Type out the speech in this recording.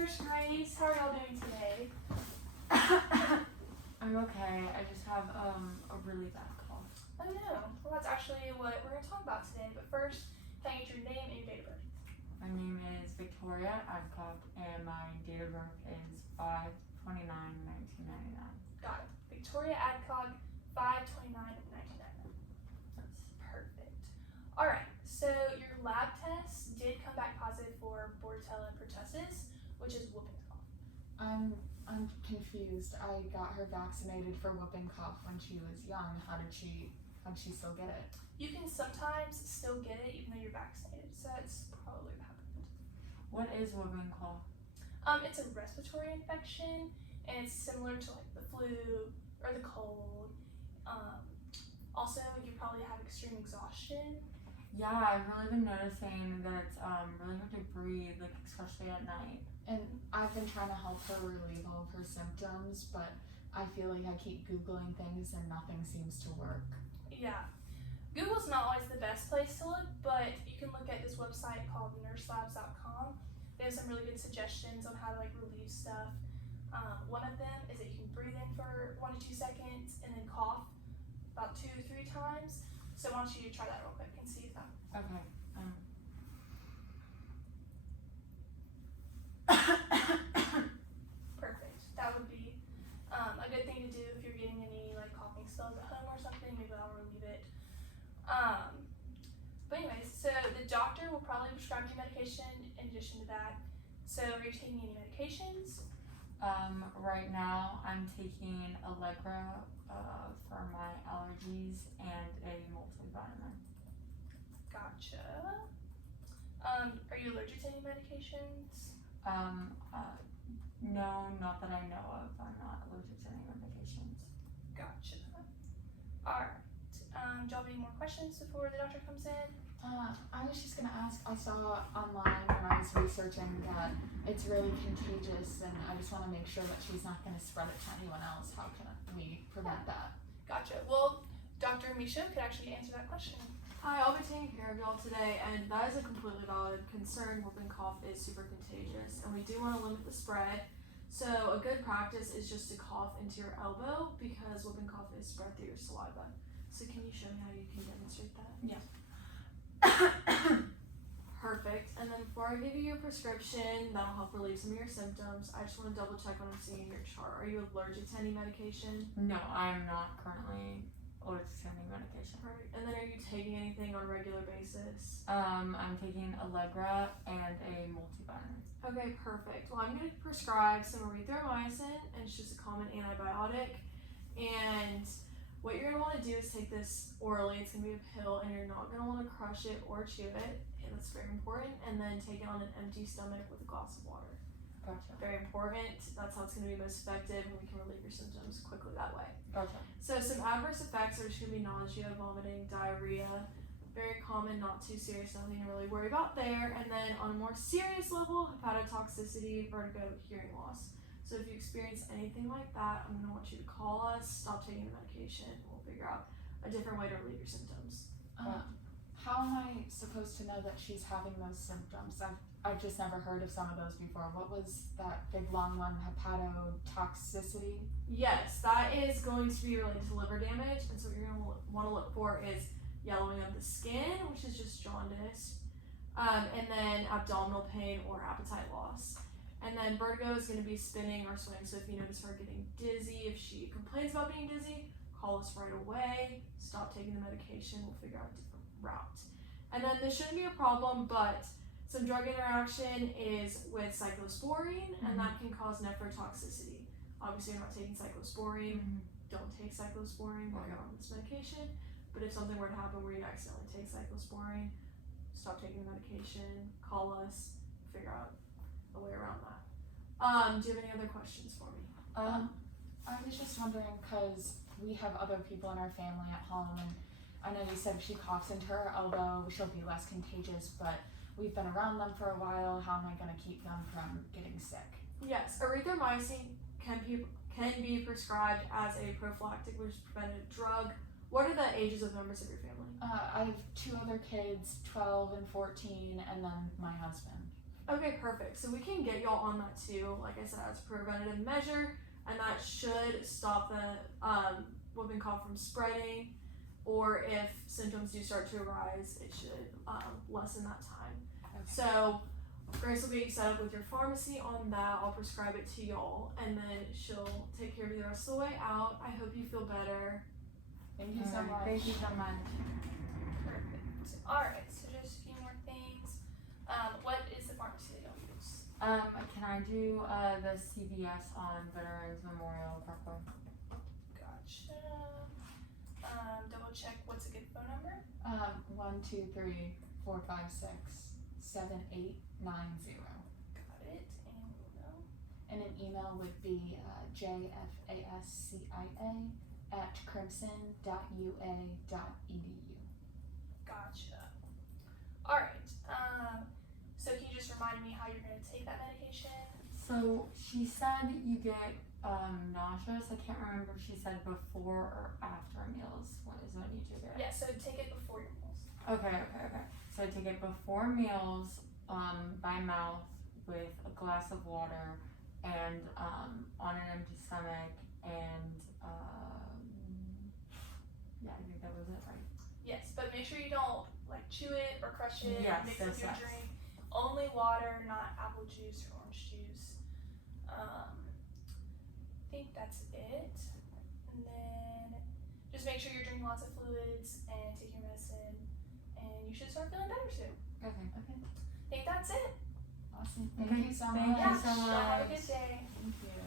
Nurse Grace. How are y'all doing today? I'm okay. I just have a really bad cough. Oh no. Well, that's actually what we're going to talk about today. But first, can I get your name and your date of birth? My name is Victoria Adcock, and my date of birth is 5/29/1999. Got it. Victoria Adcock, 5/29/1999. That's perfect. All right. So your lab test did come back positive for Bordetella pertussis, which is whooping cough. I'm confused. I got her vaccinated for whooping cough when she was young. How did she still get it? You can sometimes still get it even though you're vaccinated, so that's probably what happened. What is whooping cough? It's a respiratory infection, and it's similar to like the flu or the cold. Also, you probably have extreme exhaustion. Yeah, I've really been noticing that it's really hard to breathe, like especially at night. And I've been trying to help her relieve all of her symptoms, but I feel like I keep Googling things and nothing seems to work. Yeah. Google's not always the best place to look, but you can look at this website called nurselabs.com. They have some really good suggestions on how to like relieve stuff. One of them is that you can breathe in for 1 to 2 seconds and then cough about 2 to 3 times. So why don't you try that real quick and see if that. Okay. Perfect. That would be a good thing to do if you're getting any like coughing spells at home or something. Maybe that'll relieve it. But anyways, so the doctor will probably prescribe you medication in addition to that. So are you taking any medications? Right now I'm taking Allegra for my allergies and a multivitamin. Gotcha. Are you allergic to any medications? No, not that I know of. I'm not allergic to any medications. Gotcha. Alright. Do you have any more questions before the doctor comes in? I was just gonna ask, I saw online when I was researching that it's really contagious and I just wanna make sure that she's not gonna spread it to anyone else. How can we prevent that? Gotcha. Well, Dr. Misha could actually answer that question. Hi, I'll be taking care of y'all today, and that is a completely valid concern. Whooping cough is super contagious, and we do want to limit the spread. So a good practice is just to cough into your elbow because whooping cough is spread through your saliva. So can you show me how you can demonstrate that? Yeah. Perfect. And then before I give you your prescription, that'll help relieve some of your symptoms. I just want to double check what I'm seeing in your chart. Are you allergic to any medication? No, I'm not currently allergic to any medication. Perfect. And then are you taking anything on a regular basis? I'm taking Allegra and a multivitamin. Okay, perfect. Well, I'm going to prescribe some erythromycin, and it's just a common antibiotic. And what you're going to want to do is take this orally. It's going to be a pill, and you're not going to want to crush it or chew it. And that's very important. And then take it on an empty stomach with a glass of water. Gotcha. Very important. That's how it's going to be most effective, and we can relieve your symptoms quickly that way. Gotcha. So some adverse effects are just going to be nausea, vomiting, diarrhea. Very common, not too serious, nothing to really worry about there. And then on a more serious level, hepatotoxicity, vertigo, hearing loss. So if you experience anything like that, I'm going to want you to call us, stop taking the medication, and we'll figure out a different way to relieve your symptoms. How am I supposed to know that she's having those symptoms? I've just never heard of some of those before. What was that big long one, hepatotoxicity? Yes, that is going to be related to liver damage, and so what you're going to want to look for is yellowing of the skin, which is just jaundice, and then abdominal pain or appetite loss. And then vertigo is going to be spinning or swaying, so if you notice her getting dizzy, if she complains about being dizzy, call us right away, stop taking the medication, we'll figure out a different route. And then this shouldn't be a problem, but some drug interaction is with cyclosporine, and that can cause nephrotoxicity. Obviously, you're not taking cyclosporine. Don't take cyclosporine while you're on this medication. But if something were to happen where you accidentally take cyclosporine, stop taking the medication, call us, figure out a way around that. Do you have any other questions for me? I was just wondering because we have other people in our family at home, and I know you said if she coughs into her elbow, she'll be less contagious, but we've been around them for a while. How am I going to keep them from getting sick? Yes, erythromycin can be prescribed as a prophylactic, which is preventative drug. What are the ages of members of your family? I have 2 other kids, 12 and 14, and then my husband. Okay, perfect. So we can get y'all on that too. Like I said, as a preventative measure, and that should stop the whooping cough from spreading. Or if symptoms do start to arise, it should lessen that time. Okay. So Grace will get you set up with your pharmacy on that. I'll prescribe it to y'all, and then she'll take care of you the rest of the way out. I hope you feel better. Thank you so Alright, much. Thank you so much. Perfect. Alright, so just a few more things. What is the pharmacy that y'all use? Can I do the CVS on Veterans Memorial Parkway? Gotcha. Double check what's a good phone number. 1-2-3-4-5-6-7-8-9-0. Got it. And email. And an email would be jfascia@crimson.ua.edu. Gotcha. Alright. So can you just remind me how you're gonna take that medication? So she said you get nauseous. I can't remember if she said before or after meals. What is when you take it? Yeah, so take it before your meals. Okay. So I take it before meals, by mouth with a glass of water and on an empty stomach and yeah, I think that was it, right? Yes, but make sure you don't like chew it or crush it. Yes, mix it with yes, your yes. drink. Only water, not apple juice or orange juice. I think that's it. And then just make sure you're drinking lots of fluids and take your medicine, and you should start feeling better soon. Okay. I think that's it. Awesome. Thank Okay, you so thank much. you so Y'all have a much. good day. Thank you.